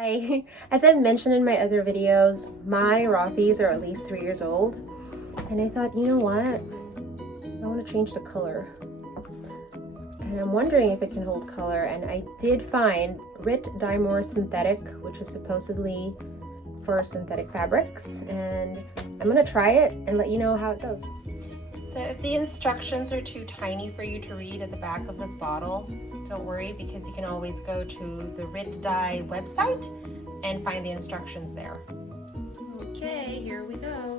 Hi! As I've mentioned in my other videos, my Rothys are at least 3 years old, and I thought, you know what? I want to change the color. And I'm wondering if it can hold color, and I did find Rit Dye More Synthetic, which is supposedly for synthetic fabrics, and I'm gonna try it and let you know how it goes. So if the instructions are too tiny for you to read at the back of this bottle, don't worry, because you can always go to the Rit Dye website and find the instructions there. Okay, here we go.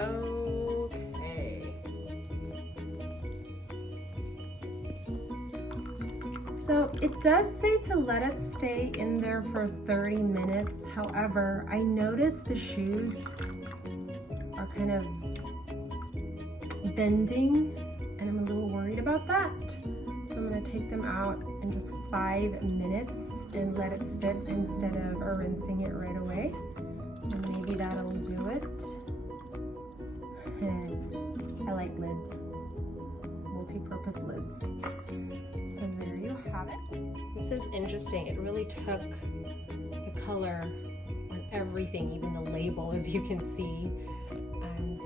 Okay. So it does say to let it stay in there for 30 minutes. However, I noticed the shoes are kind of bending and I'm a little worried about that. So I'm gonna take them out in just 5 minutes and let it sit instead of rinsing it right away. And maybe that'll do it. I like lids, multi-purpose lids. So there you have it. This is interesting. It really took the color on everything, even the label, as you can see, and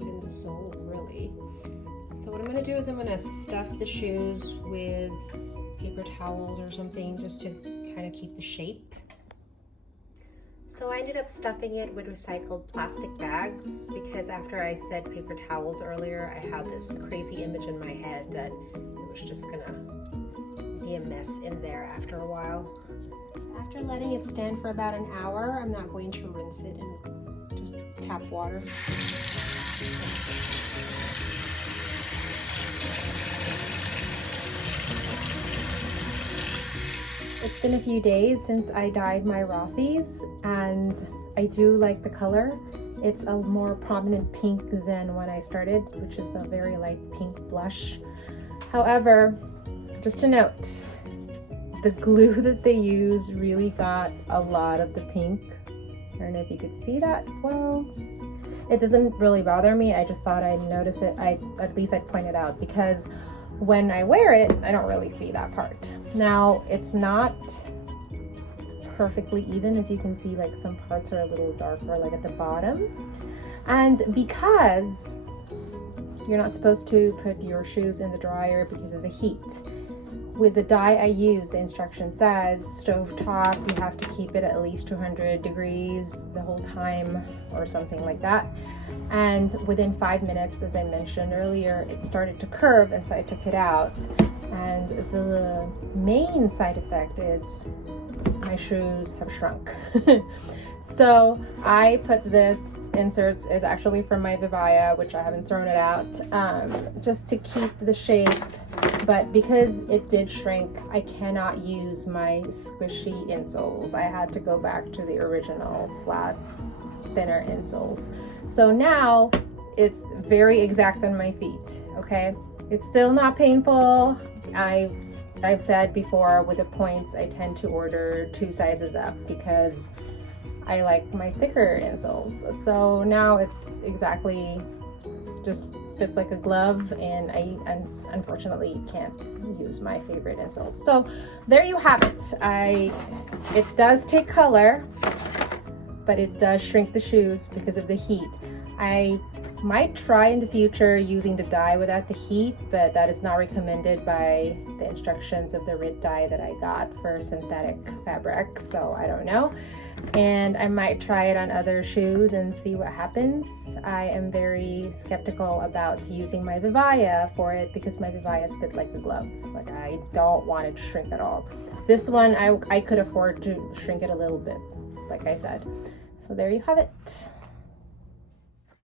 even the sole, really. So what I'm gonna do is I'm gonna stuff the shoes with paper towels or something just to kind of keep the shape. So I ended up stuffing it with recycled plastic bags because after I said paper towels earlier, I had this crazy image in my head that it was just gonna be a mess in there after a while. After letting it stand for about an hour, I'm not going to rinse it in just tap water. It's been a few days since I dyed my Rothys, and I do like the color. It's a more prominent pink than when I started, which is the very light pink blush. However, just a note, the glue that they use really got a lot of the pink. I don't know if you could see that well. It doesn't really bother me. I just thought I'd notice it. At least I'd point it out because when I wear it, I don't really see that part. Now, it's not perfectly even, as you can see, like some parts are a little darker, like at the bottom. And because you're not supposed to put your shoes in the dryer because of the heat, with the dye I use, the instruction says stovetop, you have to keep it at least 200 degrees the whole time or something like that. And within 5 minutes, as I mentioned earlier, it started to curve, and so I took it out. And the main side effect is my shoes have shrunk. So I put this inserts, is actually from my Vivaya, which I haven't thrown it out, just to keep the shape. But because it did shrink, I cannot use my squishy insoles. I had to go back to the original flat, thinner insoles. So now it's very exact on my feet, okay? It's still not painful. I've said before, with the points, I tend to order 2 sizes up because I like my thicker insoles. So now it's exactly, just fits like a glove, and I unfortunately can't use my favorite insoles. So there you have it. It does take color, but it does shrink the shoes because of the heat. I might try in the future using the dye without the heat, but that is not recommended by the instructions of the Rit dye that I got for synthetic fabric, so I don't know. And I might try it on other shoes and see what happens. I am very skeptical about using my Vivaya for it because my Vivayas fit like a glove. Like, I don't want it to shrink at all. This one, I could afford to shrink it a little bit, like I said. So there you have it.